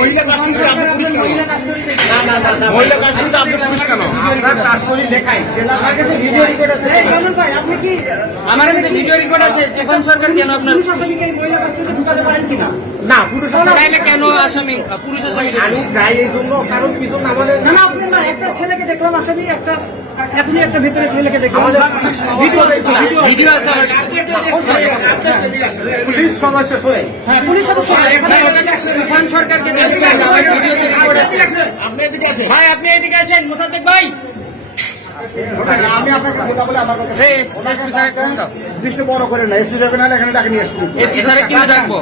মহিলা কাস্টডি আপনি পুলিশ কেন? না মহিলা কাস্টডি আপনি পুলিশ কেন? আমরা কাস্টডি লেখাই। আমার কাছে ভিডিও রেকর্ড আছে। ভাই আপনি কি আমার কাছে ভিডিও রেকর্ড আছে? তুফান সরকার কেন আপনার পুরুষ আসামিকে মহিলা কাস্টডিতে ঢুকাতে পারেন কিনা? না পুরুষ তাইলে কেন আসামি পুরুষ আসামি? আমি যাই এই জন্য, কারণ কি জন্য আমাদের না আপনি না একটা ছেলেকে দেখলাম আসামি একটা এখনই একটা ভিতরে ছেলেকে দেখলাম ভিডিও আছে আমার পুলিশ সদস্য শোনে। হ্যাঁ পুলিশ সদস্য এখানে তুফান সরকারকে দেখতে আমার ভিডিওতে রেকর্ড আছে। আপনি এদিকে আসেন। ভাই আপনি এদিকে আসেন মোসাদ্দেক ভাই। আমি আপনাকে যেটা বলে আমার কথা এই এসপি স্যারের ফোন দাও। দৃষ্টি বড় করে না, এসপি যাবে না এখানে ডাকে নিয়ে আসবো। এসপি স্যারের কিন্তু ডাকবো।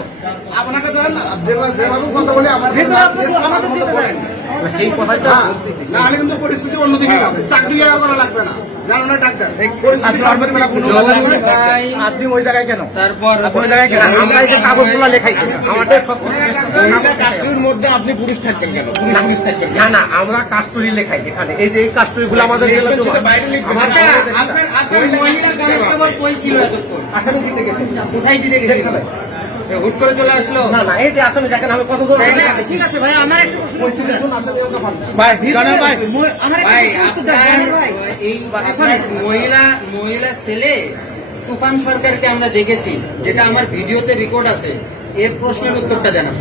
আপনাকে তো যেভাবে কথা বলে আমার আমাদের মতো করেন সেই কথাই তো না হলে কিন্তু পরিস্থিতি অন্যদিকে যাবে। চাকরি আর করা লাগবে না, জানো না ডাক্তার পরিস্থিতি পারবেন না কোনো আপনি ওই জায়গায় কেন? তারপর আপনি ওই জায়গায় কেন? আমরা এই যে কাগজগুলো লেখাই আমাদের সব কাস্টডির মধ্যে আপনি পুলিশ থাকবেন কেন? পুলিশ থাকবেন না আমরা কাস্টডি লেখাই এখানে। এই যে এই কাস্টডিগুলো আমাদের আপনার মহিলা কনস্টেবল কই ছিল এতক্ষণ? আসামি দিতে গেছে। কোথায় দিতে গেছিল? হুট করে চলে আসলো। না এই যে আসামি দেখেন আমি কত দূর ঠিক আছে ভাই আমার একটা প্রশ্ন ভাই জানেন ভাই আমার ভাই একটা প্রশ্ন ভাই এই মহিলা ছেলে তুফান সরকারকে আমরা দেখেছি, যেটা আমার ভিডিওতে রেকর্ড আছে। এর প্রশ্নের উত্তরটা জানান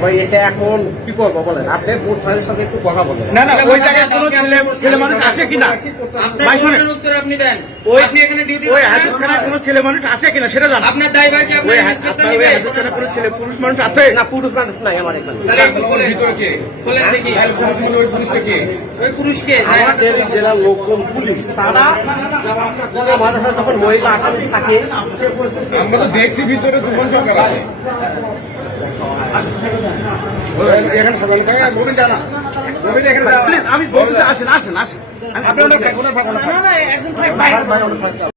ভাই। এটা এখন কি করবো বলেন? আপনি বোর্ড স্যারের সাথে একটু কথা বলেন। না ওই জায়গায় কোনো ছেলে মানুষ আছে কিনা? আপনার ভাই শুনেন, প্রশ্নের উত্তর আপনি দেন। ওই আপনি এখানে ডিউটি ওই হাজতখানায় কোনো ছেলে মানুষ আছে কিনা সেটা জান। আপনার দায়ভার কি ওই আপনার ইন্সপেক্টর আপনার ওই নেবে? হাজতখানায় কোনো ছেলে পুরুষ মানুষ আছে? না পুরুষ মানুষ নাই আমার এখানে। তাহলে একটু খোলেন। খোলেন দেখি। ওই পুরুষকে আমাদের জেলার লোকজন পুলিশ তারা আমাদের সাথে যখন মহিলা আসামি থাকে আমরা তো দেখছি ভিতরে তুফান সরকার আছে। এখানে সাধারণ জানা আমি বলতে আসেন। আপনি না একজন থাক ভাই অনেক থাকে।